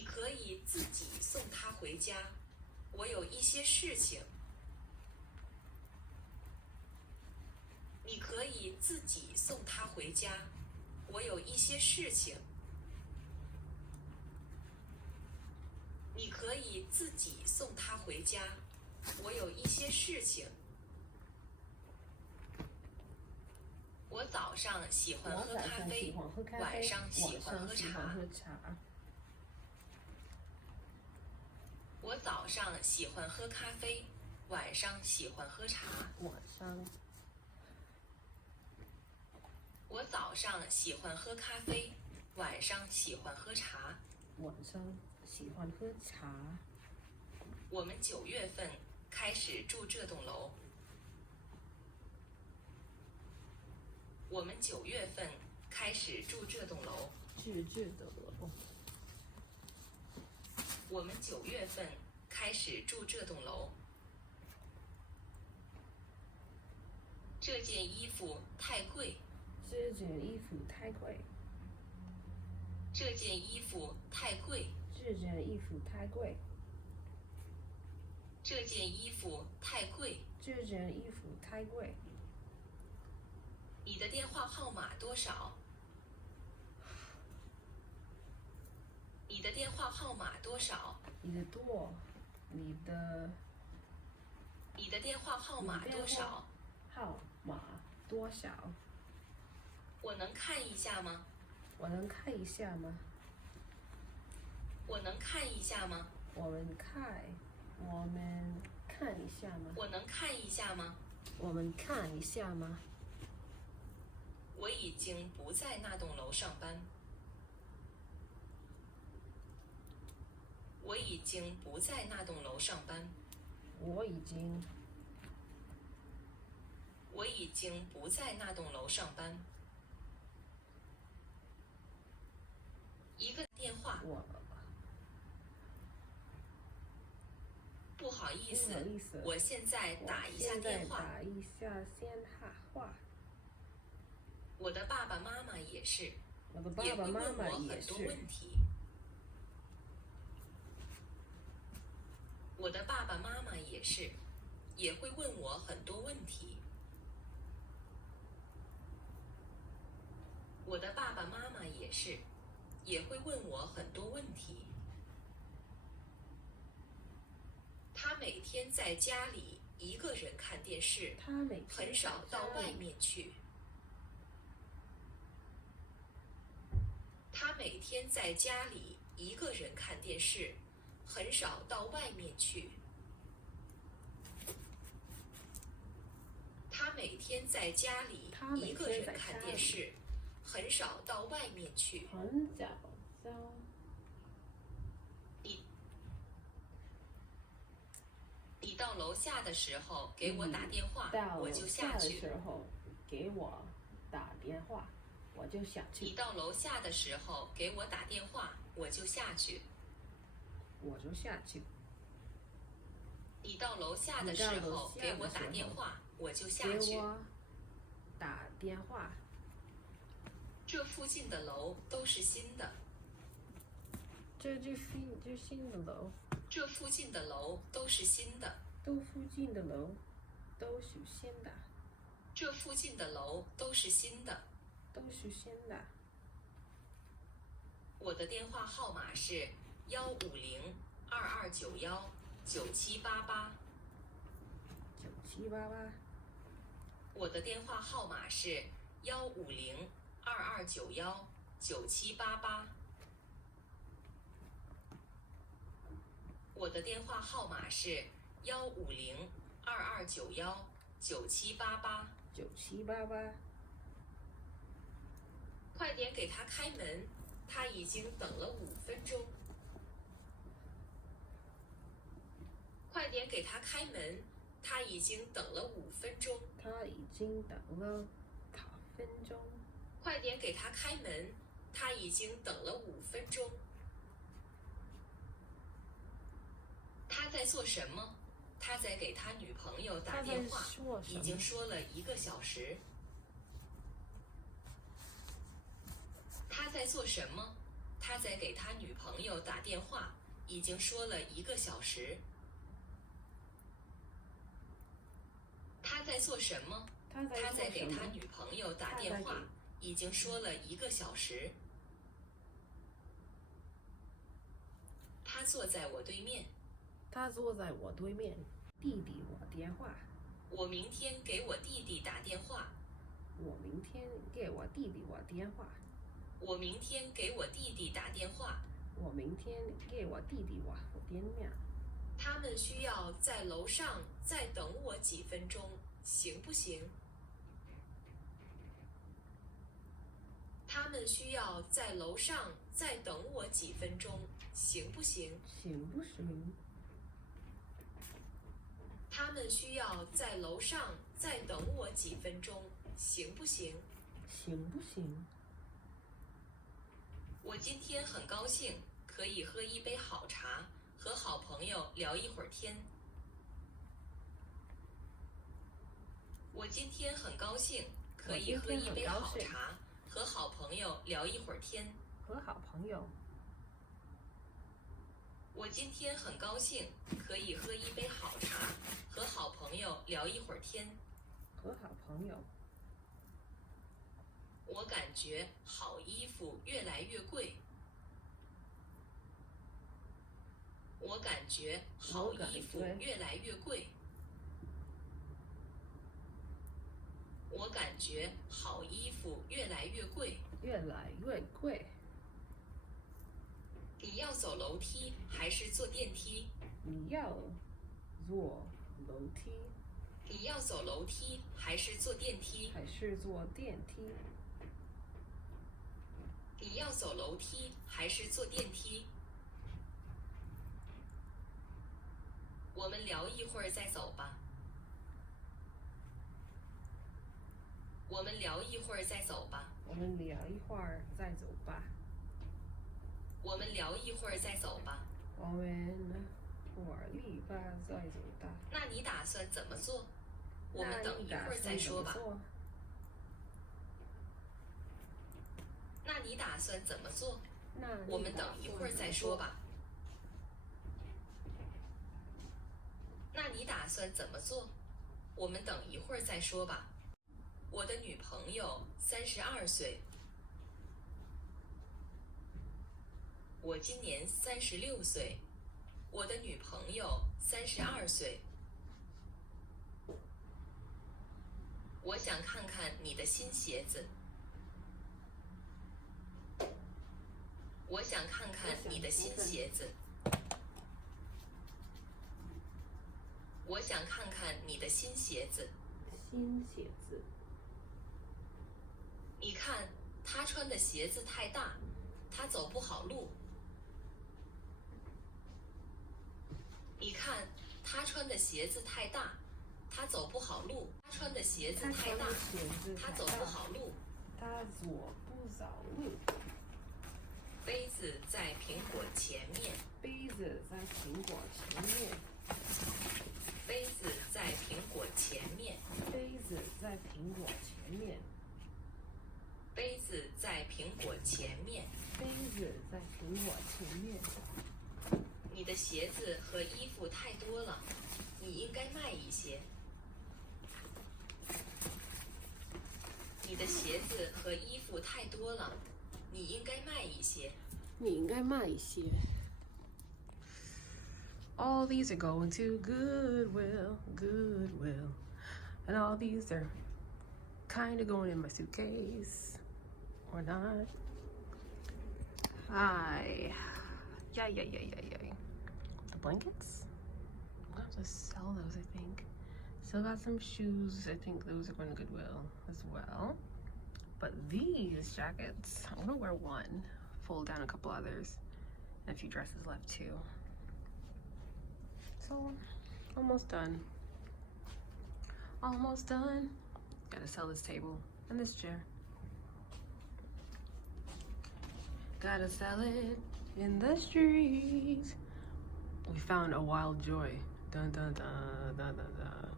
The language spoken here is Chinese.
你可以自己送他回家，我有一些事情。你可以自己送他回家，我有一些事情。你可以自己送他回家，我有一些事情。我早上喜欢喝咖啡，晚上喜欢喝茶。我早上喜欢喝咖啡，晚上喜欢喝茶。我早上喜欢喝咖啡，晚上喜欢喝茶。我们9月份开始住这栋楼。我们9月份开始住这栋楼。我们9月份开始住这栋楼。这件衣服太贵。这件衣服太贵。这件衣服太贵。这件衣服太贵。这件衣服太贵。这件衣服太贵。你的电话号码多少？你的电话号码多少？你的电话号码多少？我能看一下吗？我能看一下吗？我能看一下吗？我能看一下吗？我能看一下吗？我们看一下吗？我已经不在那栋楼上班。我已经不在那栋楼上班。我已经不在那栋楼上班。一个电话。不好意思，我现在打一下电话。我的爸爸妈妈也是，也会问我很多问题。我的爸爸妈妈也是，也会问我很多问题。我的爸爸妈妈也是，也会问我很多问题。他每天在家里一个人看电视，很少到外面去。他每天在家里一个人看电视，很少到外面去。他每天在家里一个人看电视，很少到外面去。你到楼下的时候给我打电话，我就下去。你到楼下的时候给我打电话，我就下去。你到楼下的时候给我打电话，我就下去。这附近的楼都是新的。这附近的楼都是新的。这附近的楼都是新的。我的电话号码是150-2291-9788。我的电话号码是150-2291-9788。我的电话号码是150-2291-9788。快点给他开门，他已经等了5分钟。快点给他开门，他已经等了5分钟。快点给他开门，他已经等了5分钟。他在做什么？他在给他女朋友打电话，已经说了1个小时。他在做什么？他在给他女朋友打电话，已经说了1个小时。他在做什么？他在给他女朋友打电话，已经说了1个小时。他坐在我对面。他坐在我对面。弟弟我电话。我明天给我弟弟打电话。我明天给我弟弟我电话。我明天给我弟弟打电话。我明天给我弟弟我电话。他们需要在楼上再等我几分钟，行不行？他们需要在楼上再等我几分钟，行不行？行不行？他们需要在楼上再等我几分钟，行不行？行不行？我今天很高兴，可以喝一杯好茶，和好朋友聊一会儿天。我今天很高兴，可以喝一杯好茶，和好朋友聊一会儿天。和好朋友。我今天很高兴，可以喝一杯好茶，和好朋友聊一会儿天。和好朋友。我感觉好衣服越来越贵。我感觉好衣服越来越贵。我感觉好衣服越来越贵。越来越贵。你要走楼梯还是坐电梯？你要坐楼梯。你要走楼梯还是坐电梯？还是坐电梯？你要走楼梯还是坐电梯？我们聊一会儿再走吧。我们聊一会儿再走吧。我们聊一会儿再走吧。我们聊一会儿再走吧。我们玩一会儿再走吧。那你打算怎么做？我们等一会儿再说吧。那你打算怎么做？我们等一会儿再说吧。那你打算怎么做？我们等一会儿再说吧。我的女朋友32岁。我今年36岁。我的女朋友32岁。我想看看你的新鞋子。我想看看你的新鞋子。我想看看你的新鞋子。新鞋子。你看，他穿的鞋子太大，他走不好路。你看，他穿的鞋子太大，他走不好路。他穿的鞋子太大，他走不好路。他走不着路。杯子在苹果前面。杯子在苹果前面。杯子在苹果前面。杯子在苹果前面。杯子在苹果前面。杯子在苹果前面。你的鞋子和衣服太多了，你应该卖一些。你的鞋子和衣服太多了，你应该卖一些。你应该卖一些。All these are going to Goodwill, Goodwill. And all these are kind of going in my suitcase. Or not. Hi. Yeah. The blankets? I'll have to sell those, I think. Still got some shoes. I think those are going to Goodwill as well. But these jackets, I'm gonna wear one, fold down a couple others, and a few dresses left too. So, almost done. Almost done. Gotta sell this table and this chair. Gotta sell it in the street. We found a wild joy. Dun dun dun dun dun dun.